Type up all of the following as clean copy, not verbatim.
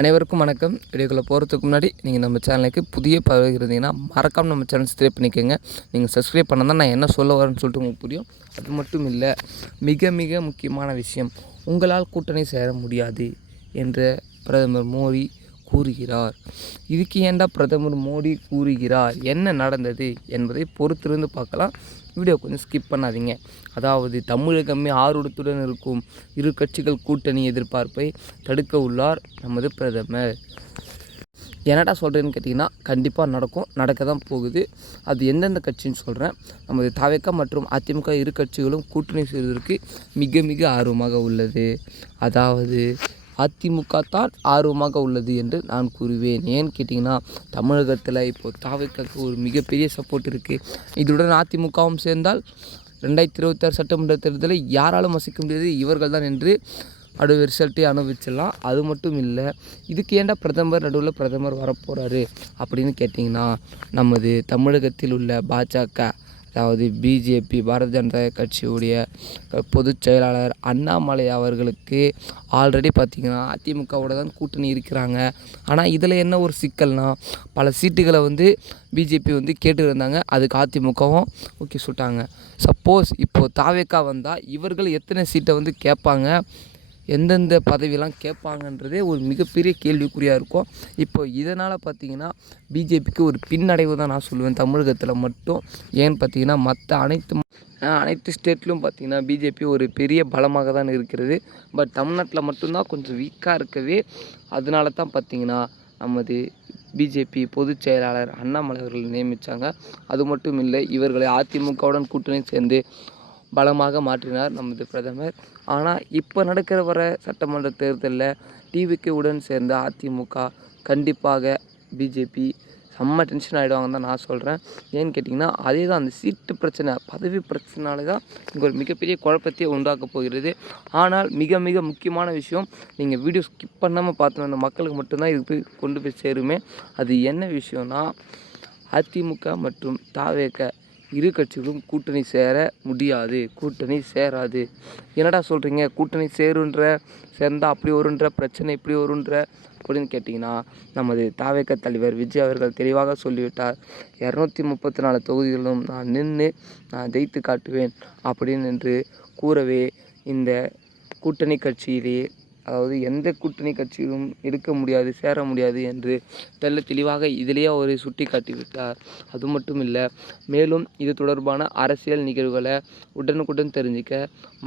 அனைவருக்கும் வணக்கம். வீடியோக்குள்ளே போகிறதுக்கு முன்னாடி நீங்கள் நம்ம சேனலுக்கு புதிய பதவி இருந்தீங்கன்னா மறக்காமல் நம்ம சேனல் சப்ஸ்கிரைப் பண்ணிக்கோங்க. நீங்கள் சப்ஸ்கிரைப் பண்ணால் தான் நான் என்ன சொல்ல வரேன்னு சொல்லிட்டு உங்களுக்கு புரியும். அது மட்டும் இல்லை, மிக மிக முக்கியமான விஷயம், உங்களால் கூட்டணி சேர முடியாது என்ற பிரதமர் மோடி கூறுகிறார். இதுக்கு ஏண்டா பிரதமர் மோடி கூறுகிறார், என்ன நடந்தது என்பதை பொறுத்திருந்து பார்க்கலாம். வீடியோ கொஞ்சம் ஸ்கிப் பண்ணாதீங்க. அதாவது தமிழகமே ஆர்வத்துடன் இருக்கும் இரு கட்சிகள் கூட்டணி எதிர்பார்ப்பை தடுக்க உள்ளார் நமது பிரதமர். என்னடா சொல்கிறேன்னு கேட்டிங்கன்னா, கண்டிப்பாக நடக்கும், நடக்க தான் போகுது. அது எந்தெந்த கட்சின்னு சொல்கிறேன். நமது தவிக மற்றும் அதிமுக இரு கட்சிகளும் கூட்டணி செய்வதற்கு மிக மிக ஆர்வமாக உள்ளது. அதாவது அதிமுக தான் ஆர்வமாக உள்ளது என்று நான் கூறுவேன். ஏன்னு கேட்டிங்கன்னா, தமிழகத்தில் இப்போது தவிகக்கு ஒரு மிகப்பெரிய சப்போர்ட் இருக்குது. இதுடன் அதிமுகவும் சேர்ந்தால் 2026 சட்டமன்ற தேர்தலை யாராலும் அசைக்க முடியாது, இவர்கள் தான் என்று அடுத்த ரிசல்ட்டே அனுபவிச்சிடலாம். அது மட்டும் இல்லை, இதுக்கு ஏண்டா நடுவில் பிரதமர் வரப்போகிறாரு அப்படின்னு கேட்டிங்கன்னா, நமது தமிழகத்தில் உள்ள பாஜக, அதாவது பிஜேபி பாரதிய ஜனதா கட்சியுடைய பொதுச் செயலாளர் அண்ணாமலை அவர்களுக்கு ஆல்ரெடி பார்த்திங்கன்னா அதிமுகவோட தான் கூட்டணி இருக்கிறாங்க. ஆனால் இதில் என்ன ஒரு சிக்கல்னால், பல சீட்டுகளை பிஜேபி கேட்டு இருந்தாங்க. அதுக்கு அதிமுகவும் ஓகே சொல்லிட்டாங்க. சப்போஸ் இப்போது தாவேக்கா வந்தால் இவர்கள் எத்தனை சீட்டை கேட்பாங்க, எந்தெந்த பதவியெல்லாம் கேட்பாங்கன்றதே ஒரு மிகப்பெரிய கேள்விக்குறியாக இருக்கும். இப்போ இதனால் பார்த்திங்கன்னா பிஜேபிக்கு ஒரு பின்னடைவு தான் நான் சொல்லுவேன் தமிழகத்தில் மட்டும். ஏன்னு பார்த்திங்கன்னா, மற்ற அனைத்து ஸ்டேட்லையும் பார்த்திங்கன்னா பிஜேபி ஒரு பெரிய பலமாக தான் இருக்கிறது. பட் தமிழ்நாட்டில் மட்டும்தான் கொஞ்சம் வீக்காக இருக்கவே. அதனால தான் பார்த்திங்கன்னா நமது பிஜேபி பொதுச் செயலாளர் அண்ணாமலை அவர்கள் நியமித்தாங்க. அது மட்டும் இல்லை, இவர்களை அதிமுகவுடன் கூட்டணி சேர்ந்து பலமாக மாற்றினார் நமது பிரதமர். ஆனால் இப்போ வர சட்டமன்ற தேர்தலில் டிவிகேவுடன் சேர்ந்த அதிமுக கண்டிப்பாக பிஜேபி செம்ம டென்ஷன் ஆகிடுவாங்கன்னு தான் நான் சொல்கிறேன். ஏன்னு கேட்டிங்கன்னா, அதே தான் அந்த சீட்டு பிரச்சனை, பதவி பிரச்சனால தான் இங்கே ஒரு மிகப்பெரிய குழப்பத்தையே உண்டாக்க போகிறது. ஆனால் மிக மிக முக்கியமான விஷயம், நீங்கள் வீடியோ ஸ்கிப் பண்ணாமல் பார்த்து அந்த மக்களுக்கு மட்டும்தான் இது போய் கொண்டு போய் சேருமே. அது என்ன விஷயம்னா, அதிமுக மற்றும் தவிக இரு கட்சிகளும் கூட்டணி சேர முடியாது, கூட்டணி சேராது. என்னடா சொல்கிறீங்க, கூட்டணி சேர்ந்தால் அப்படி வருன்ற பிரச்சனை இப்படி வருன்ற அப்படின்னு கேட்டிங்கன்னா, நமது தவிக தலைவர் விஜய் அவர்கள் தெளிவாக சொல்லிவிட்டார். 234 தொகுதிகளும் நான் ஜெயித்து காட்டுவேன் அப்படின்னு என்று கூறவே, இந்த கூட்டணி கட்சியிலே, அதாவது எந்த கூட்டணி கட்சியும் எடுக்க முடியாது, சேர முடியாது என்று தெளிவாக இதிலேயே அவர் சுட்டி காட்டிவிட்டார். அது மட்டும் இல்லை, மேலும் இது தொடர்பான அரசியல் நிகழ்வுகளை உடனுக்குடன் தெரிஞ்சுக்க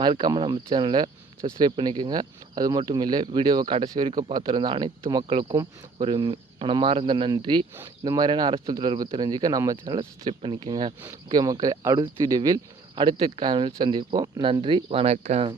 மறக்காமல் நம்ம சேனலை சப்ஸ்கிரைப் பண்ணிக்கோங்க. அது மட்டும் இல்லை, வீடியோவை கடைசி வரைக்கும் பார்த்துருந்த அனைத்து மக்களுக்கும் ஒரு மனமார்ந்த நன்றி. இந்த மாதிரியான அரசியல் தொடர்பு தெரிஞ்சுக்க நம்ம சேனலை சப்ஸ்கிரைப் பண்ணிக்கோங்க. ஓகே மக்களே, அடுத்த வீடியோவில் அடுத்த சேனலில் சந்திப்போம். நன்றி, வணக்கம்.